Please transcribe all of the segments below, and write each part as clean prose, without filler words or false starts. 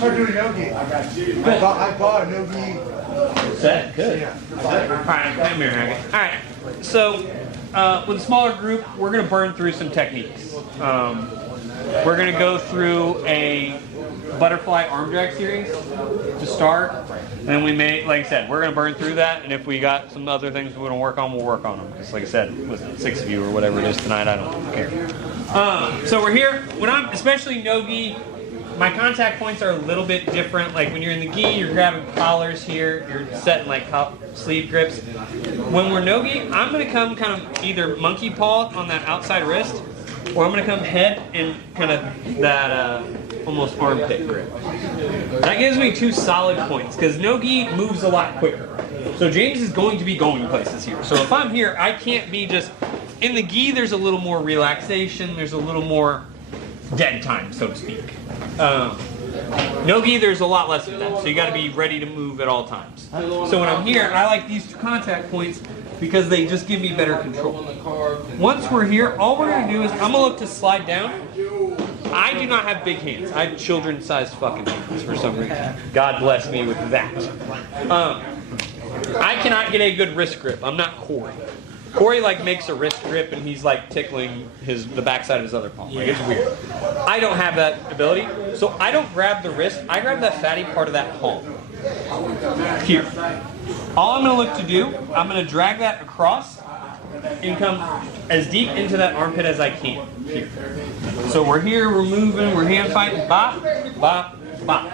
started doing no-gi. I bought a no-gi set. Good. Yeah. All right, come here, Hackett. All right. So with a smaller group, we're going to burn through some techniques. We're going to go through a butterfly arm drag series to start. And then we may, like I said, we're going to burn through that. And if we got some other things we want to work on, we'll work on them. Because like I said, with 6 of you or whatever it is tonight, I don't care. So we're here. When I'm, especially no-gi, my contact points are a little bit different. Like when you're in the gi, you're grabbing collars here. You're setting like sleeve grips. When we're no-gi, I'm going to come kind of either monkey paw on that outside wrist, or I'm going to come head and kind of that almost armpit grip. That gives me 2 solid points because no-gi moves a lot quicker. So James is going to be going places here. So if I'm here, I can't be just... In the gi, there's a little more relaxation. There's a little more dead time, so to speak. No-gi, there's a lot less of that. So you got to be ready to move at all times. So when I'm here, I like these 2 contact points because they just give me better control. Once we're here, all we're going to do is I'm going to look to slide down. I do not have big hands. I have children-sized fucking hands for some reason. God bless me with that. I cannot get a good wrist grip. I'm not Corey. Corey like makes a wrist grip and he's like tickling the backside of his other palm. Like it's weird. I don't have that ability, so I don't grab the wrist. I grab that fatty part of that palm. Here. All I'm going to look to do, I'm going to drag that across and come as deep into that armpit as I can. Here. So we're here, we're moving, we're hand fighting, bop, bop, bop.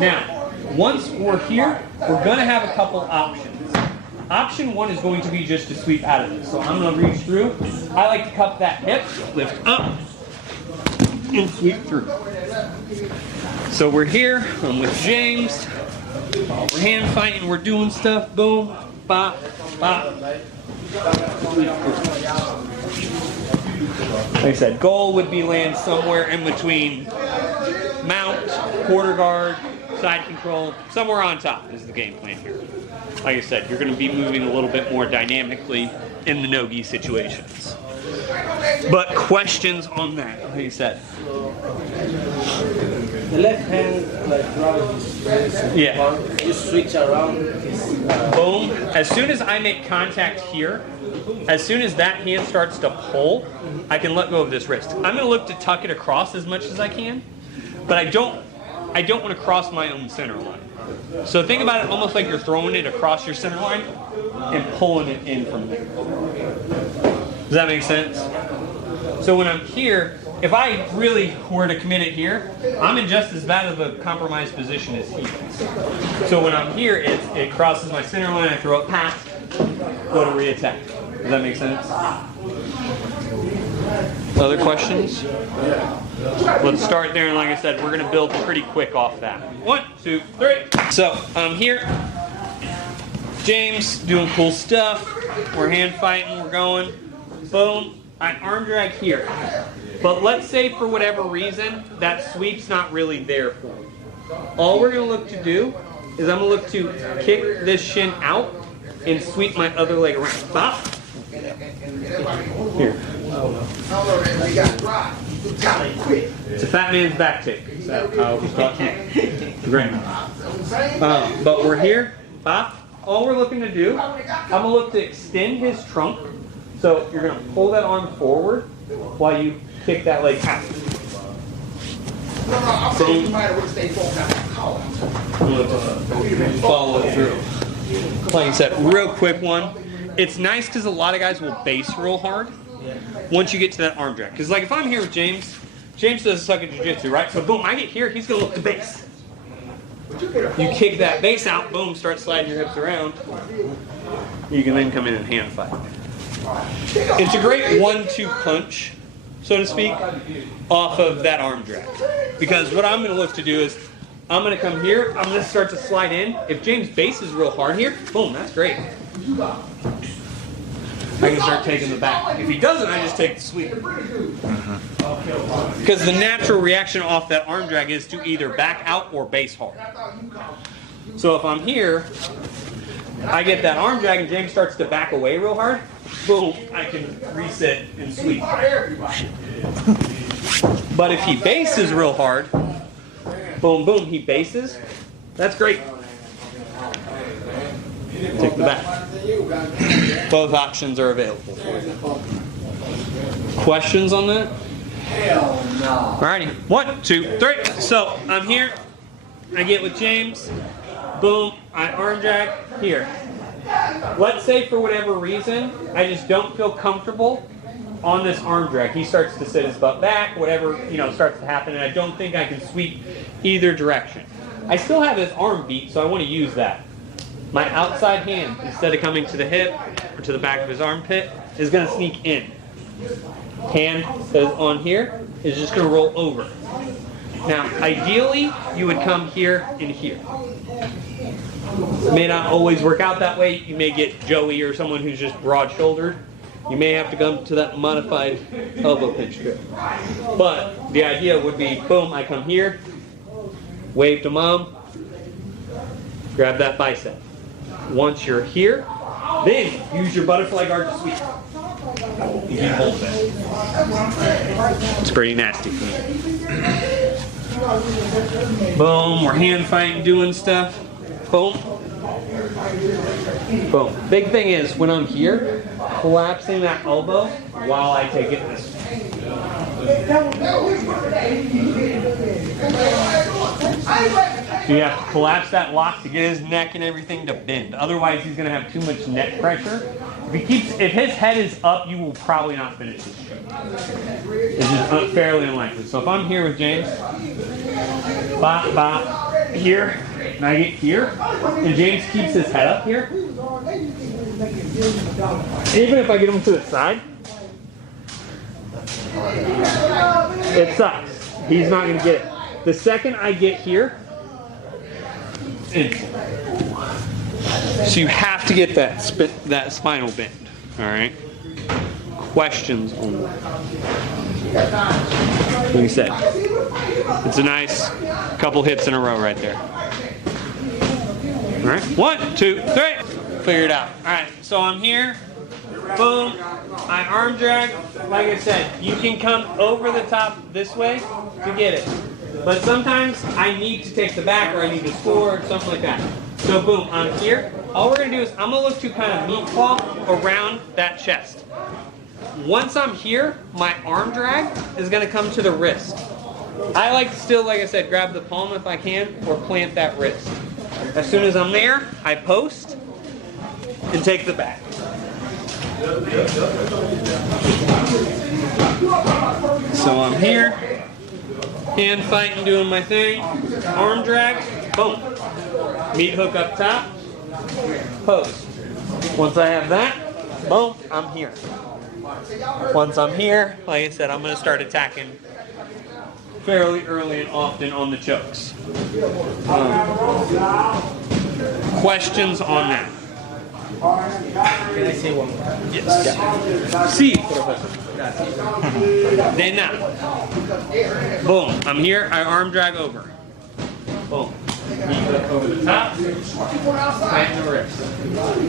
Now, once we're here, we're going to have a couple options. Option 1 is going to be just to sweep out of this. So I'm going to reach through. I like to cup that hip, lift up, and sweep through. So we're here, I'm with James. We're hand fighting, we're doing stuff, boom, bop, bop. Like I said, goal would be land somewhere in between mount, quarter guard, side control, somewhere on top is the game plan here. Like I said, you're going to be moving a little bit more dynamically in the no-gi situations. But questions on that, like I said. The left hand, like drive, yeah. You switch around. Boom. As soon as I make contact here, as soon as that hand starts to pull, I can let go of this wrist. I'm going to look to tuck it across as much as I can, but I don't want to cross my own center line. So think about it almost like you're throwing it across your center line and pulling it in from there. Does that make sense? So when I'm here, if I really were to commit it here, I'm in just as bad of a compromised position as he is. So when I'm here, it crosses my center line, I throw it past, go to re-attack. Does that make sense? Other questions? Let's start there, and like I said, we're going to build pretty quick off that. 1, 2, 3. So I'm here. James doing cool stuff. We're hand fighting. We're going. Boom. I arm drag here. But let's say for whatever reason that sweep's not really there for me. All we're going to look to do is I'm going to look to kick this shin out and sweep my other leg around. Bop. Here. It's a fat man's back take. Great. But we're here. Bop. All we're looking to do, I'm going to look to extend his trunk. So you're going to pull that arm forward while you kick that leg out. Follow it through. Like I said, real quick one. It's nice because a lot of guys will base real hard once you get to that arm drag. Because like if I'm here with James does suck jiu-jitsu, right? So boom, I get here, he's going to look to base. You kick that base out, boom, start sliding your hips around. You can then come in and hand fight. It's a great 1-2 punch, so to speak, off of that arm drag. Because what I'm going to look to do is, I'm going to come here, I'm going to start to slide in. If James bases real hard here, boom, that's great. I can start taking the back. If he doesn't, I just take the sweep. Because the natural reaction off that arm drag is to either back out or base hard. So if I'm here, I get that arm drag and James starts to back away real hard, boom, I can reset and sweep. But if he bases real hard, Boom, boom, he bases. That's great. Take the back. Both options are available for you. Questions on that? Hell no. Alrighty, 1, 2, 3. So I'm here. I get with James. Boom, I arm drag here. Let's say for whatever reason, I just don't feel comfortable on this arm drag. He starts to sit his butt back, whatever starts to happen, and I don't think I can sweep either direction. I still have his arm beat, so I want to use that. My outside hand, instead of coming to the hip or to the back of his armpit, is going to sneak in. Hand that is on here is just going to roll over. Now, ideally, you would come here and here. It may not always work out that way. You may get Joey or someone who's just broad-shouldered. You may have to come to that modified elbow pinch grip. But the idea would be, boom, I come here, wave to mom, grab that bicep. Once you're here, then use your butterfly guard to sweep. You can hold it. It's pretty nasty for me. Boom, we're hand fighting, doing stuff. Boom. Boom. Big thing is, when I'm here, collapsing that elbow while I take it this way. So you have to collapse that lock to get his neck and everything to bend. Otherwise, he's going to have too much neck pressure. If his head is up, you will probably not finish this stroke. It's just fairly unlikely. So if I'm here with James, bop, bop, here, and I get here, and James keeps his head up here, even if I get him to the side, it sucks. He's not going to get it. The second I get here, so you have to get that spinal bend. All right. Questions on that? Like I said, it's a nice couple hits in a row right there. All right. 1, 2, 3. Figure it out. All right. So I'm here. Boom. I arm drag. Like I said, you can come over the top this way to get it. But sometimes I need to take the back or I need to score or something like that. So boom, I'm here. All we're going to do is I'm going to look to kind of meat claw around that chest. Once I'm here, my arm drag is going to come to the wrist. I like to still, like I said, grab the palm if I can or plant that wrist. As soon as I'm there, I post and take the back. So I'm here, hand fighting, doing my thing, arm drag, boom. Meat hook up top, pose. Once I have that, boom, I'm here. Once I'm here, like I said, I'm going to start attacking fairly early and often on the chokes. Questions on that? Can I say one more? Yes. Sí, professor. Then now. Boom. I'm here. I arm drag over. Boom. Knee hook over the top. Plant the wrist.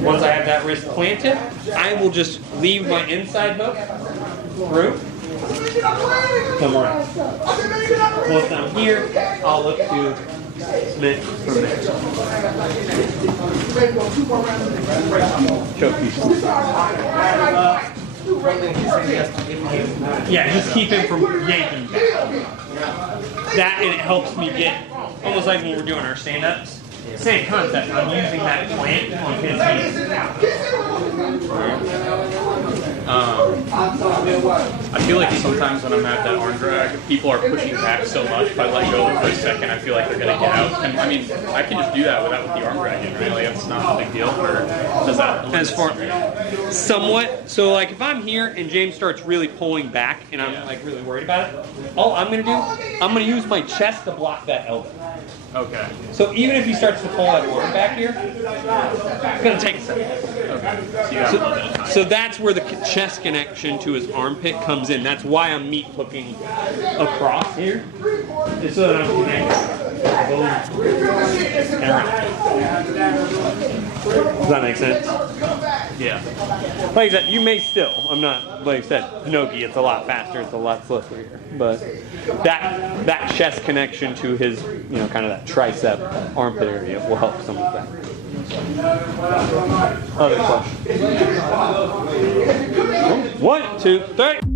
Once I have that wrist planted, I will just leave my inside hook through. Come around. Once I'm here, I'll look to Smith from there. Choke piece. Yeah, just keep him from yanking back. That, and it helps me get, almost like when we're doing our stand-ups. Same concept. I'm using that plant on his knees. I feel like sometimes when I'm at that arm drag, people are pushing back so much. If I let go for a second, I feel like they're going to get out. And I mean, I can just do that with the arm dragging, right? Like, it's not a big deal. Or does that? As far somewhat. So like if I'm here and James starts really pulling back and I'm like really worried about it, all I'm going to do, I'm going to use my chest to block that elbow. Okay. So even if he starts to pull that arm back here, it's going to take a second. Okay. So that's where the chest connection to his armpit comes in. That's why I'm meat hooking across here. Just so that I'm connected. Boom. And around. Does that make sense? Yeah. Like I said, you may still. I'm not, like I said, Nogi, it's a lot faster, it's a lot slipperier. But that chest connection to his, kind of that tricep armpit area will help some of that. Other question. 1, 2, 3.